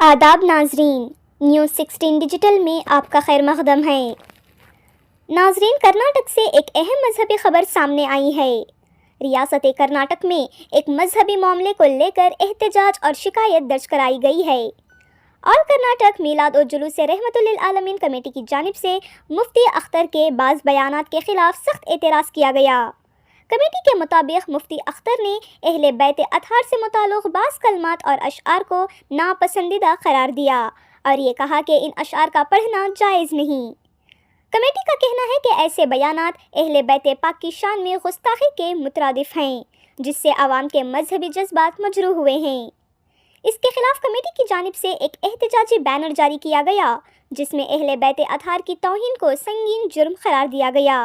आदाब नाजरीन, news 16 digital में आपका खैर मकदम है। नाजरीन, कर्नाटक से एक अहम मजहबी खबर सामने आई है। रियासत कर्नाटक में एक मजहबी मामले को लेकर एहतजाज और शिकायत दर्ज कराई गई है। ऑल कर्नाटक मीलाद और जुलूस रहमतुल लिल आलमीन कमेटी की जानिब से मुफ्ती अख्तर के बाज़ बयानात के खिलाफ सख्त एतराज़ किया गया। कमेटी के मुताबिक मुफ्ती अख्तर ने अहले बैत अतहार से मुताल्लिक़ बाज़ कलमात और अशआर को नापसंदीदा करार दिया और ये कहा कि इन अशआर का पढ़ना जायज़ नहीं। कमेटी का कहना है कि ऐसे बयानात अहले बैत पाक की शान में गुस्ताखी के मुतरादिफ हैं, जिससे आवाम के मजहबी जज्बात मजरूह हुए हैं। इसके खिलाफ कमेटी की जानिब से एक एहतजाजी बैनर जारी किया गया, जिसमें अहले बैत अतहार की तौहीन को संगीन जुर्म करार दिया गया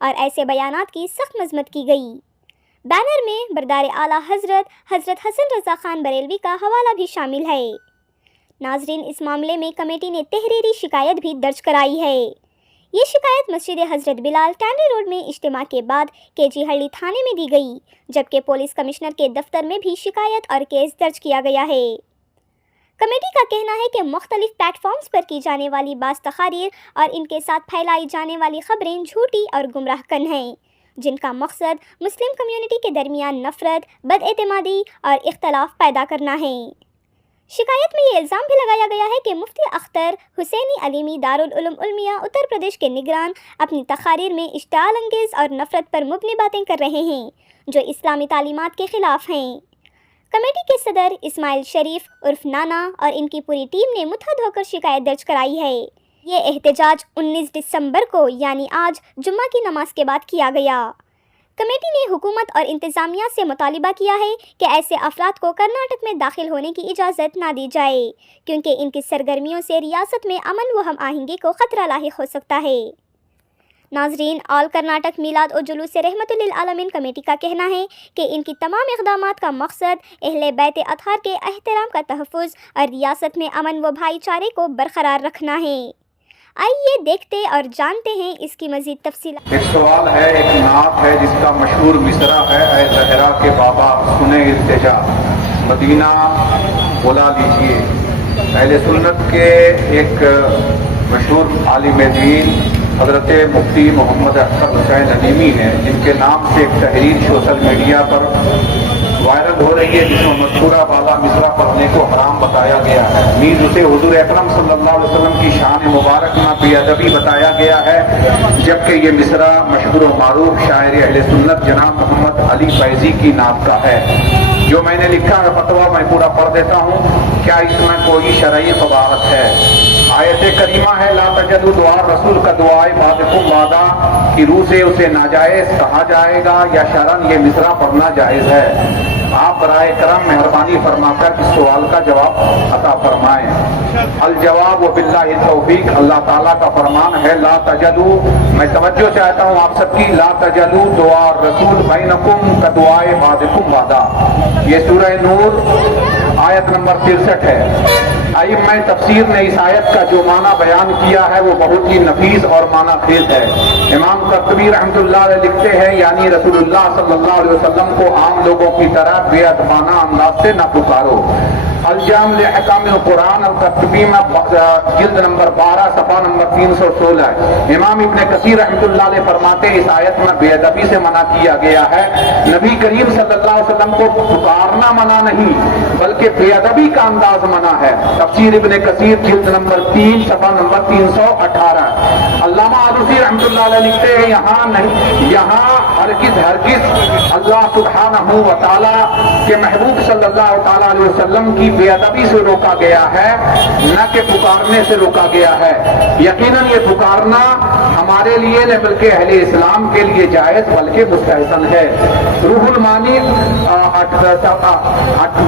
और ऐसे बयानात की सख्त मजम्मत की गई। बैनर में बरदार आला हज़रत हसन रज़ा खान बरेलवी का हवाला भी शामिल है। नाजरीन, इस मामले में कमेटी ने तहरीरी शिकायत भी दर्ज कराई है। ये शिकायत मस्जिद हज़रत बिलाल टैंडरी रोड में इज्तिमा के बाद केजी हल्ली थाने में दी गई, जबकि पुलिस कमिश्नर के दफ्तर में भी शिकायत और केस दर्ज किया गया है। कमेटी का कहना है कि मुख्तलिफ प्लेटफॉर्म्स पर की जाने वाली बाज़ तकारीर और इनके साथ फैलाई जाने वाली खबरें झूठी और गुमराह कन हैं, जिनका मकसद मुस्लिम कम्युनिटी के दरमियान नफ़रत, बदएतमादी और इख्तलाफ पैदा करना है। शिकायत में ये इल्ज़ाम भी लगाया गया है कि मुफ्ती अख्तर हुसैनी अलीमी दारुल उलूम उलमिया उत्तर प्रदेश के निगरान अपनी तकारीर में इश्तिआल अंगेज़ और नफ़रत पर मुबनी बातें कर रहे हैं, जो इस्लामी तालीमात के ख़िलाफ़ हैं। कमेटी के सदर इस्माइल शरीफ उर्फ नाना और इनकी पूरी टीम ने मुतहद होकर शिकायत दर्ज कराई है। ये एहतजाज 19 दिसंबर को यानी आज जुम्मा की नमाज के बाद किया गया। कमेटी ने हुकूमत और इंतज़ामिया से मुतालिबा किया है कि ऐसे अफराद को कर्नाटक में दाखिल होने की इजाज़त ना दी जाए, क्योंकि इनकी सरगर्मियों से रियासत में अमन व हम आहंगी को ख़तरा लाहिक हो सकता है। नाजरीन, ऑल कर्नाटक मीलाद और जुलूस रहमतुल लिल आलमीन कमेटी का कहना है कि इनकी तमाम इक़दामात का मकसद अहले बैत अतहार के एहतराम का तहफ़्फ़ुज़ और रियासत में अमन व भाईचारे को बरकरार रखना है। आइए देखते और जानते हैं इसकी मज़ीद तफसीलात। एक सवाल है, एक नात है जिसका मशहूर मिसरा है, ऐ ज़हरा के बाबा सुने इल्तिजा मदीना बुला लीजिए। अहले सुन्नत के एक मशहूर आलिम दीन हज़रत मुफ्ती मोहम्मद अख्तर हुसैन अलीमी हैं, जिनके नाम से एक तहरीर सोशल मीडिया पर वायरल हो रही है, जिसमें मशहूरा वाला मिसरा पढ़ने को हराम बताया गया है। नीज़ उसे हुज़ूर अकरम सल्लल्लाहु अलैहि वसल्लम की शान मुबारक में बेअदबी बताया गया है, जबकि ये मिसरा मशहूर व मारूफ शायर अहले सुन्नत जनाब मोहम्मद अली फैज़ी की नात का है। जो मैंने लिखा है फतवा मैं पूरा पढ़ देता हूँ, क्या इसमें कोई शरई क़बाहत है? आयत करीमा है, ला तजदु दुआ रसूल का दुआए बादकुम वादा की रूह से उसे नाजायज़ कहा जाएगा या शरन ये मिसरा पढ़ना जायज़ है? आप बराए करम मेहरबानी फरमाकर इस सवाल का जवाब अता फरमाएं। अल जवाब व बिल्लाहि तौफीक, अल्लाह ताला का फरमान है, ला तजदु, मैं तवज्जो चाहता हूँ आप सबकी, ला तजदु दुआ रसूल बैनकुम का दुआए बादकुम वादा। ये सूरह नूर आयत नंबर 63 है। आइए मैं तफसीर ने इस आयत का जो माना बयान किया है वो बहुत ही नफीस और माना खेज है। इमाम कर्तबी रहमतुल्लाह अलैह लिखते हैं, यानी रसूलुल्लाह सल्लल्लाहु अलैहि वसल्लम को आम लोगों की तरह बेअदबाना अंदाज से न पुकारो। अलजाम लिहकामिल कुरान अल-कर्तबी में जिल्द नंबर 12 सफ़ा नंबर 316 इमाम इब्ने कसीर रहमतुल्लाह अलैह फरमाते हैं, इस आयत में बेअदबी से मना किया गया है। नबी करीम सल्लल्लाहु अलैहि वसल्लम को पुकारना मना नहीं, बल्कि बेअदबी का अंदाज मना है। तफसीर इब्ने कसीर जिल्द नंबर 3 सफ़ा नंबर 318। अल्लामा आलूसी रहमतुल्लाह अलैह लिखते हैं, यहाँ हरगिज़ अल्लाह सुब्हानहू व तआला के महबूब सल्लल्लाहु तआला अलैहि वसल्लम की बेअदबी से रोका गया है, न कि पुकारने से रोका गया है। यकीनन ये पुकारना हमारे लिए न बल्कि अहले इस्लाम के लिए जायज़ बल्कि मुस्तहसन है। रूहुल मानी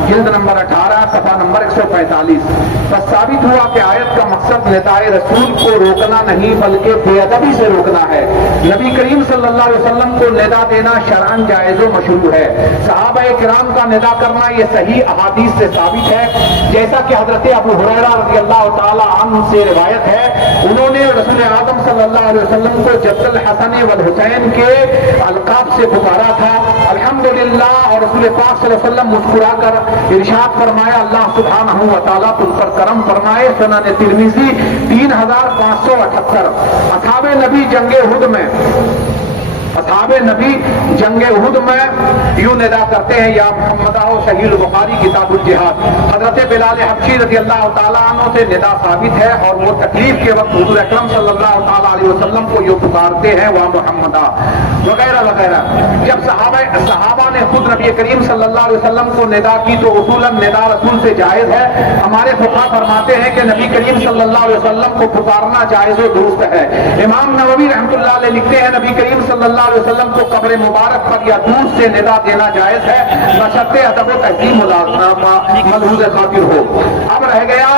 जिल्द नंबर 18 सफ़ा नंबर 145। बस साबित हुआ कि आयत का मकसद निदाए रसूल को रोकना नहीं बल्कि बेअदबी से रोकना है। नबी करीम सल्लल्लाहु अलैहि वसल्लम को निदा देना शरअन जायज़ व मशरूअ है। सहाबाए किराम का निदा करना ये सही अहादीस से साबित है, जैसा कि हज़रत अबू हुरैरा रज़ियल्लाहु ताला अन्हु से रिवायत है, उन्होंने रसूल आदम सल्लल्लाहु अलैहि वसल्लम को जद्दुल हसन वल हुसैन के अलकाब से पुकारा था। अल्हम्दुलिल्लाह, और रसूल पाक सल्लल्लाहु अलैहि वसल्लम मुस्कुरा कर इरशाद फरमाया فرمایا اللہ سبحانہ و تعالیٰ تم پر کرم فرمائے. سنن ترمذی 3578. اصحاب نبی جنگ احد میں یوں ندا کرتے ہیں یا محمد صحیح البخاری کتاب الجہاد. حضرت بلال حبشی رضی اللہ تعالیٰ عنہ سے ندا ثابت ہے اور وہ تکلیف کے وقت حضور اکرم صلی اللہ تعالیٰ علیہ وسلم کو یہ پکارتے ہیں وا محمدہ وغیرہ وغیرہ. جب صحابہ نے خود نبی کریم صلی اللہ علیہ وسلم کو ندا کی تو اصولاً ندا رسول سے جائز ہے. ہمارے فقہا فرماتے ہیں کہ نبی کریم صلی اللہ علیہ وسلم کو پکارنا جائز و درست ہے. امام نووی رحمۃ اللہ علیہ لکھتے ہیں نبی کریم صلی اللہ علیہ وسلم کو قبر مبارک پر یا دور سے ندا دینا جائز ہے بشرطِ ادب و تہذیب ملحوظ خاطر ہو. اب رہ گیا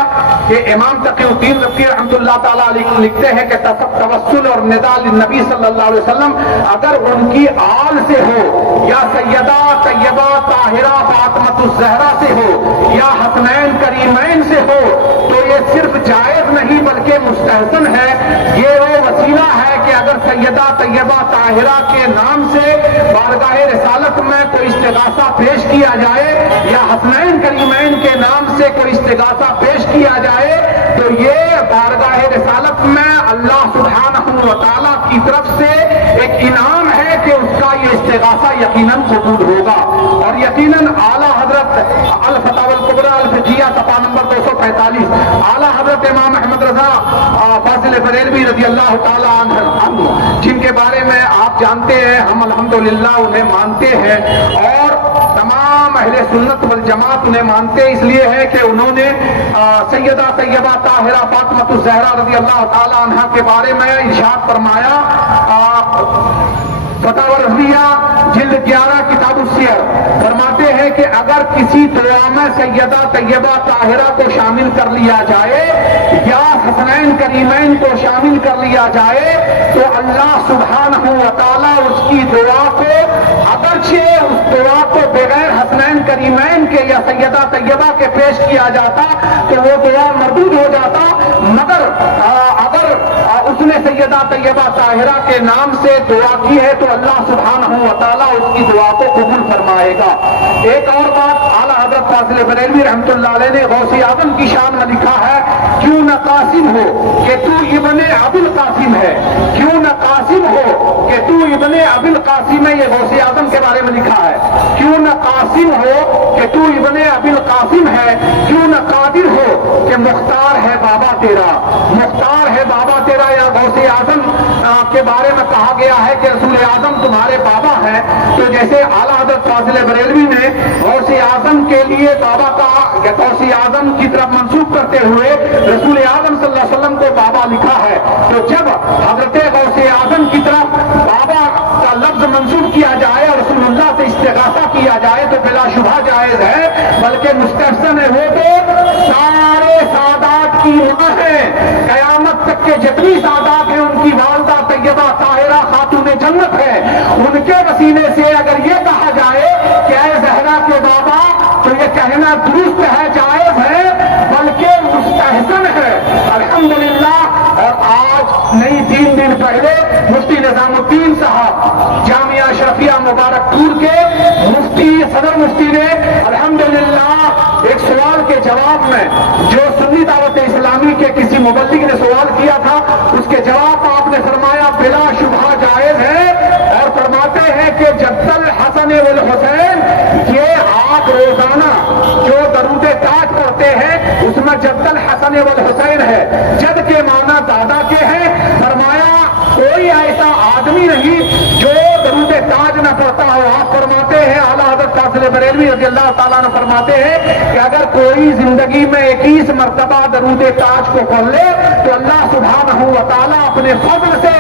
کہ امام تقی الدین رفیع رحمۃ اللہ تعالیٰ علیہ لکھتے ہیں کہ توسل اور ندا للنبی صلی اللہ علیہ وسلم اگر ان کی آل سے ہو یا سیدہ طیبہ طاہرہ فاطمۃ الزہرا سے ہو یا حسنین کریمین سے ہو تو یہ صرف جائز نہیں بلکہ مستحسن ہے. یہ وہ وسیلہ ہے کہ اگر سیدہ طیبہ طاہرہ کے نام سے بارگاہ رسالت میں کوئی استغاثہ پیش کیا جائے یا حسنین کریمین کے نام سے کوئی استغاثہ پیش کیا جائے تو یہ بارگاہ رسالت میں اللہ سبحانہ و تعالیٰ کی طرف سے ایک انعام ہے کہ اس کا یہ استغاثہ یقیناً قبول ہوگا. اور یقیناً اعلیٰ حضرت الفتاوی الکبریٰ الفقہیہ صفحہ نمبر 245 اعلیٰ حضرت امام احمد رضا فاضل بریلوی رضی اللہ تعالیٰ عنہ جن کے بارے میں آپ جانتے ہیں ہم الحمدللہ انہیں مانتے ہیں اور تمام اہل سنت والجماعت انہیں مانتے اس لیے ہے کہ انہوں نے سیدہ طیبہ طاہرہ فاطمۃ الزہرا رضی اللہ تعالیٰ عنہ کے بارے میں ارشاد فرمایا. فتاوی رضویہ جلد 11 کتاب السیر فرماتے ہیں کہ اگر کسی دعا میں سیدہ طیبہ طاہرہ کو شامل کر لیا جائے یا حسنین کریمین کو شامل کر لیا جائے تو اللہ سبحانہ و تعالیٰ اس کی دعا کو اگرچہ اس دعا کو بغیر حسنین کریمین کے یا سیدہ طیبہ کے پیش کیا جاتا تو وہ دعا مردود ہو جاتا مگر اگر اس نے سیدہ طیبہ طاہرہ کے نام سے دعا کی ہے تو اللہ سبحانہ و تعالیٰ اس کی دعا کو قبول فرمائے گا. ایک اور بات اعلیٰ حضرت فاضل بریلوی رحمۃ اللہ علیہ نے غوث اعظم کی شان میں لکھا ہے کیوں نہ قاسم ہو کہ تو ابن ابی القاسم ہے, کیوں نہ قاسم ہو کہ تو ابن ابی القاسم ہے. یہ غوث اعظم کے بارے میں لکھا ہے کیوں نہ قاسم ہو کہ تو ابن ابی القاسم ہے, کیوں نہ قادر ہو کہ مختار ہے بابا تیرا, مختار ہے بابا تیرا. یا غوث اعظم کے بارے میں کہا گیا ہے کہ رسول اعظم تمہارے بابا ہیں تو جیسے اعلیٰ حضرت فاضل بریلوی نے غوث اعظم کے لیے بابا کا غوث اعظم کی طرف منسوب کرتے ہوئے رسول اعظم صلی اللہ علیہ وسلم کو بابا لکھا ہے تو جب حضرت غوث اعظم کی طرف بابا کا لفظ منسوب کیا جائے اور رسول اللہ سے استغاثہ کیا جائے تو بلا شبہ جائز ہے بلکہ مستحسن ہے. وہ تو سارے سادات کی ماں ہے, قیامت تک کے جتنی سادات ہیں ان کی والدہ طیبہ طاہرہ خاتون جنت ہے. ان کے وسیلے سے اگر یہ کہا جائے کہ اے زہرا کے بابا تو یہ کہنا درست ہے, جائز ہے بلکہ مستحسن ہے. الحمدللہ. اور آج نہیں 3 دن پہلے مفتی نظام الدین صاحب جامعہ اشرفیہ مبارک پور کے مفتی صدر مفتی نے الحمدللہ ایک سوال کے جواب میں جو سنی دعوت اسلامی کے کسی مبلغ نے سوال کیا تھا اس کے جواب آپ نے فرمایا بلا شبہ جائز ہے اور فرماتے ہیں کہ جد الحسن والحسین یہ آپ روزانہ جو درود تاج پڑھتے ہیں اس میں جد الحسن والحسین ہے. جد کے معنی دادا کے ہیں. فرمایا کوئی ایسا آدمی نہیں جو درود تاج نہ پڑھتا ہو. آپ فرماتے ہیں اعلیٰ حضرت فاضل بریلوی رضی اللہ تعالیٰ نے فرماتے ہیں کہ اگر کوئی زندگی میں 21 مرتبہ درود تاج کو پڑھ لے تو اللہ سبحانہ و تعالیٰ اپنے فضل سے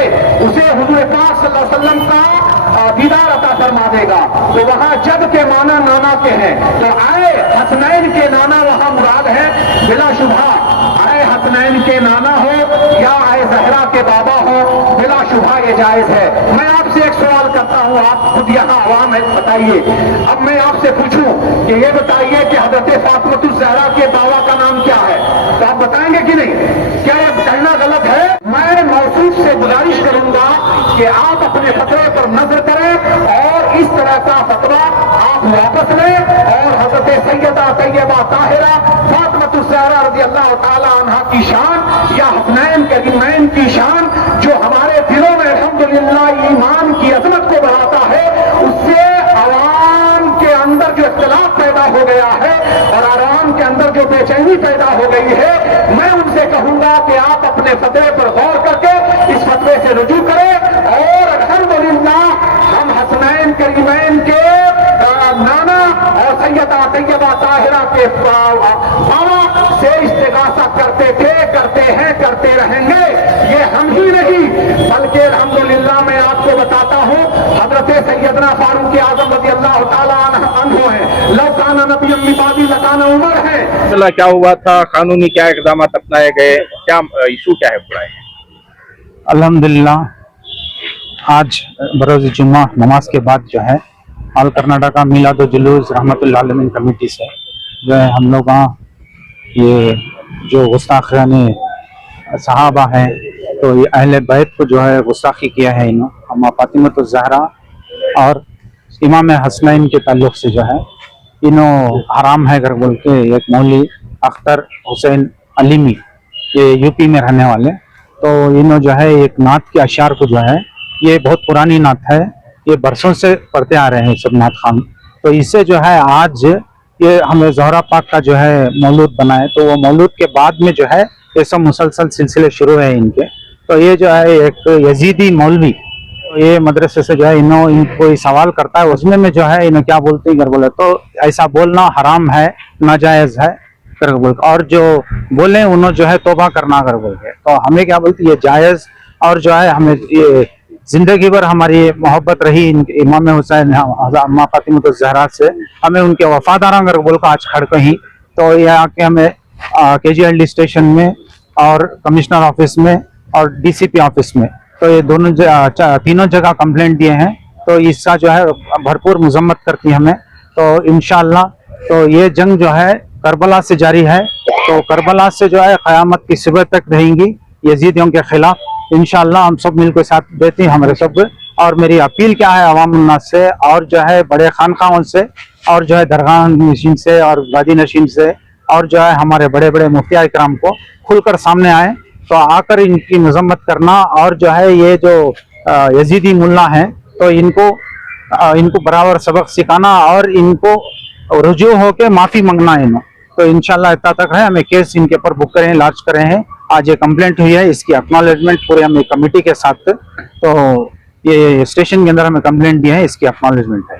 اسے حضور پاک صلی اللہ علیہ وسلم کا دیدار عطا فرما دے گا. تو وہاں جد کے معنی نانا کے ہیں تو آئے حسنین کے نانا وہاں مراد ہے بلا شبہ. آئے حسنین کے نانا ہو یا آئے زہرا کے بابا ہو بلا شبہ یہ جائز ہے. میں آپ سے ایک سوال کرتا ہوں, آپ خود یہاں عوام ہے بتائیے. اب میں آپ سے پوچھوں کہ یہ بتائیے کہ حضرت فاطمۃ الزہرا کے بابا کا نام کیا ہے تو آپ بتائیں گے کہ نہیں؟ کیا یہ کہنا غلط ہے؟ میں موصوف سے گزارش کروں گا کہ آپ اپنے فتوے پر نظر کریں اور اس طرح کا فتویٰ آپ واپس لیں اور حضرت सैयदा तैयबा ताहिरा फातिमा ज़हरा रज़ी अल्लाह ताला अन्हा की शान या हसनैन करीमैन की शान जो हमारे दिलों में अल्हम्दुलिल्लाह ईमान की अजमत को बढ़ाता है, उससे आवाम के अंदर जो इख्तिलाफ पैदा हो गया है और आवाम के अंदर जो बेचैनी पैदा हो गई है, मैं उनसे कहूंगा कि आप अपने फतवे पर गौर करके इस फतवे से रुजू करें और अल्हम्दुलिल्लाह हम हसनैन करीमैन के नाना और सैयदा तैयबा ताहिरा के बाबा से इस्तिगासा करते थे, करते हैं, करते रहेंगे। ये हम ही नहीं बल्कि अल्हम्दुलिल्लाह मैं आपको बताता हूँ हजरत सैयदना फारूक आजम रज़ी अल्लाह ताला अन्हु हैं, लौ काना नबिय्यन मिन बादी लकाना उमर है। क्या हुआ था, कानूनी क्या इक़दाम अपनाए गए, क्या इशू क्या है पूरा? अल्हम्दुलिल्लाह आज बरोज़ जुम्मा नमाज के बाद जो है ऑल कर्नाटका मिलाद जुलूस रहमतुल्लाह आलमीन कमेटी से जो है हम लोग ये जो गुस्ताखान सहाबा हैं, तो ये अहले बैत को जो है गुस्ताखी किया है इन्होंने अम्मा फातिमा ज़हरा और इमाम हसनैन के ताल्लुक़ से जो है इन्हों हराम है कर बोल के एक मौलवी अख्तर हुसैन अलीमी, ये यूपी में रहने वाले, तो इन्हों जो है एक नात के अशार को जो है, ये बहुत पुरानी नात है, ये बरसों से पढ़ते आ रहे हैं सब नात खान, तो इससे जो है आज ये हमें ज़हरा पाक का जो है मौलूद बनाए, तो वो मौलूद के बाद में जो है ये सब मुसलसल सिलसिले शुरू है इनके। तो ये जो है एक यजीदी मौलवी, तो ये मदरसे से जो है इनको सवाल करता है, उसमें में जो है इन्हें क्या बोलते हैं बोले, तो ऐसा बोलना हराम है, नाजायज़ है कर बोल, और जो बोले उन्होंने जो है तौबा करना कर बोल के, तो हमें क्या बोलते ये जायज़, और जो है हमें ये जिंदगी भर हमारी मोहब्बत रही इमाम हुसैन अम्मा फातिमा ज़हरा से, हमें उनके वफादार अगर बोल का आज खड़ कहीं, तो ये आके हमें KGLD स्टेशन में और कमिश्नर ऑफिस में और DCP ऑफिस में, तो ये दोनों तीनों जगह कंप्लेंट दिए हैं, तो इसका जो है भरपूर मजम्मत करती हमें। तो इंशाअल्लाह तो ये जंग जो है करबला से जारी है, तो करबला से जो है क़यामत की सुबह तक रहेंगी यजीदियों के खिलाफ इंशाअल्लाह। हम सब मिलकर साथ देते हैं हमारे सब, और मेरी अपील क्या है अवाम उन्नास से और जो है बड़े खानखाओं से और जो है दरगाह नशीन से और वादी नशीन से और जो है हमारे बड़े बड़े मुफ्तिया इकराम को खुलकर सामने आए, तो आकर इनकी मजम्मत करना, और जो है ये जो यजीदी मुल्ला हैं तो इनको बराबर सबक सिखाना और इनको रुजू होके माफ़ी मंगना इन्हों, तो इंशाल्लाह इतना तक है। हमें केस इनके ऊपर बुक करें, लार्ज करें हैं, आज ये कंप्लेंट हुई है, इसकी एक्नॉलेजमेंट पूरे हमें कमेटी के साथ, तो ये स्टेशन के अंदर हमें कंप्लेंट दी है, इसकी एक्नॉलेजमेंट है।